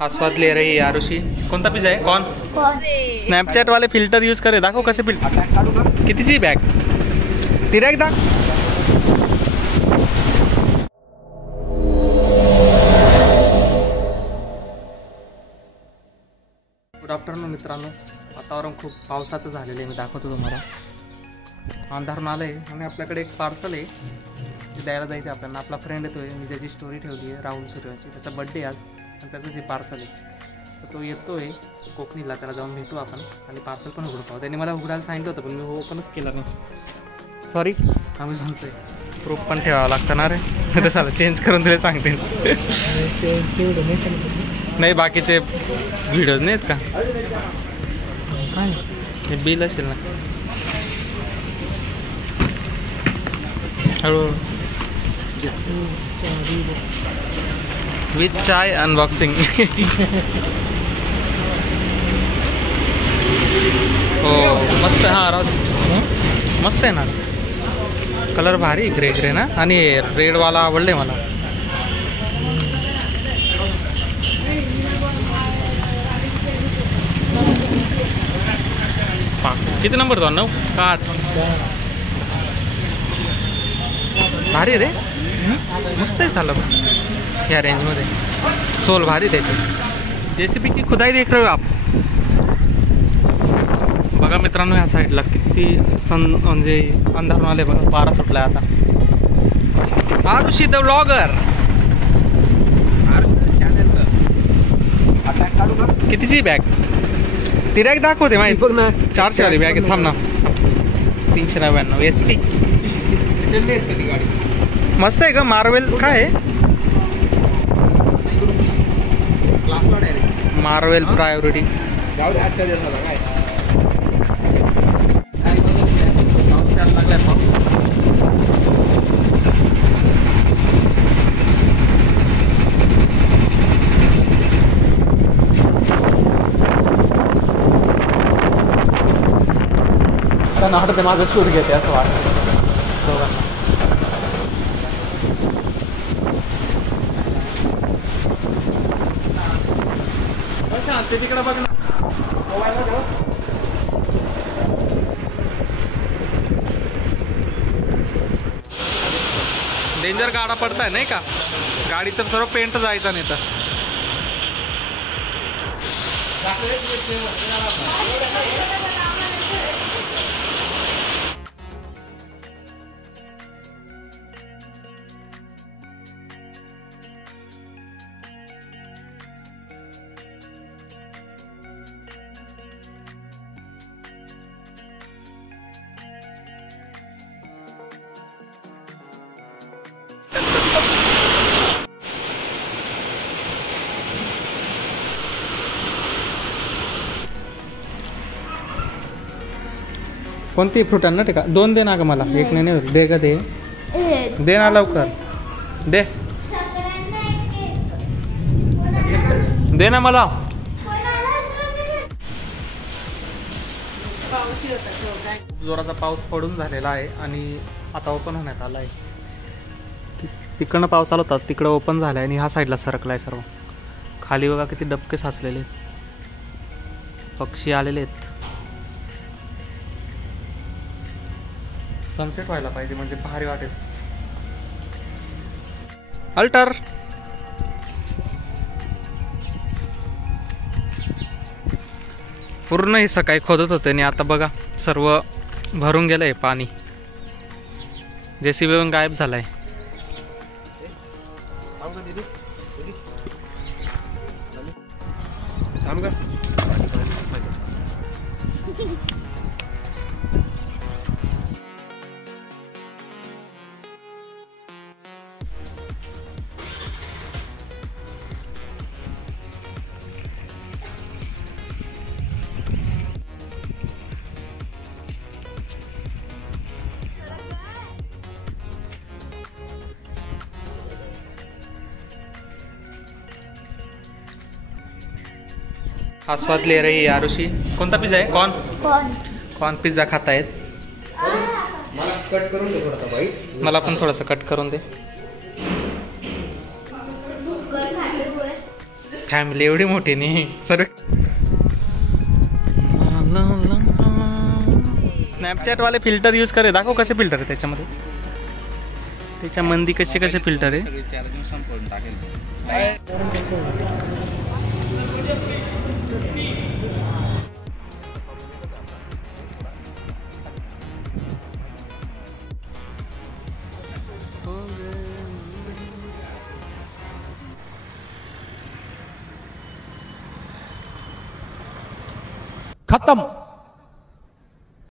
हा स्वाद ले रही है आरुषी। कोणता पिझ्झा आहे? कौन स्नॅपचॅट वाले फिल्टर यूज करे, दाखव कसे फिल्टर। कितीची बॅग? ती रॅक दाख। गुड आफ्टरनून मित्रांनो, वातावरण खूप पावसाचं झालेलं आहे। मी दाखवतो तुम्हाला, अंधारून आलंय आणि आपल्याकडे एक पार्सल आहे ते द्यायला जायचं आपल्याला। आपला फ्रेंड येतोय, मी त्याची स्टोरी ठेवली आहे राहुल सूर्यवंशी, त्याचा बड्डे आज आणि त्याचं जे पार्सल आहे तर तो येतोय कोकणीला, त्याला जाऊन भेटू आपण आणि पार्सल पण उघडू पाहू। त्याने मला उघडायला सांगितलं होतं पण मी ओपनच केलं नाही, सॉरी। आम्ही सांगतोय प्रूफ पण ठेवावं लागतं ना रे, तसं चेंज करून दिले सांगते। नाही बाकीचे व्हिडिओज नाहीत का? काय हे बिल असेल ना, हळू विथ चाय अनबॉक्सिंग। हो मस्त, हां राहू दे, मस्त आहे ना कलर, भारी ग्रे ग्रे ना, आणि रेडवाला आवडले मला। किती नंबर तो? 9 का 8? भारी रे, मस्त आहे चाललं या रेंजमध्ये। सोल भारी त्याची, जेसीबी की खुदाई देख रहे हो आप। बघा मित्रांनो ह्या साईडला किती म्हणजे अंधारून आले बघा, पारा सुटलाय आता। आरुषी द व्लॉगर कितीची बॅग? ती रॅक दाखवते माहिती बघ ना, 400 वाली बॅग आहे। थांब ना, 399 SP मस्त आहे का? मार्वेल काय आहे? Marvel priority. वाटतं माझं शूट घेते असं वाटतं दोघांना। ते तिकडे बघ ना, डेंजर गाडा पडताय नाही का? गाडीचं सर्व पेंट जायचं नाही तर। कोणती फ्रूट आहे ना? ठीक आहे, 2 दे ना ग मला, एक नाही होत। दे ग दे, दे ना लवकर दे, दे ना मला। जोराचा पाऊस पडून झालेला आहे आणि आता ओपन होण्यात आला आहे। तिकडनं पाऊस आला होता, तिकडं ओपन झालं आहे आणि ह्या साईडला सरकला आहे सर्व। खाली बघा किती डबके साचलेले आहेत, पक्षी आलेले आहेत। सनसेट व्हायला पाहिजे म्हणजे भारी वाटेल। अल्टर पूर्ण हे सकाळी खोदत होते आणि आता बघा सर्व भरून गेलंय पाणी, जेसीबी पण गायब झालाय। हा स्वाद ले रही है आरुषी। कोणता पिझ्झा आहे? कौन पिझ्झा खातायत? मला कट करून दे थोडासा बाईट, मला पण थोडासा कट करून दे। फॅमिली एवढी मोठी नाही सर्व. स्नॅपचॅट वाले फिल्टर यूज करे, दाखव कसे फिल्टर आहे त्याच्यामध्ये, त्याच्या मंदी कसे फिल्टर आहे. खत्म.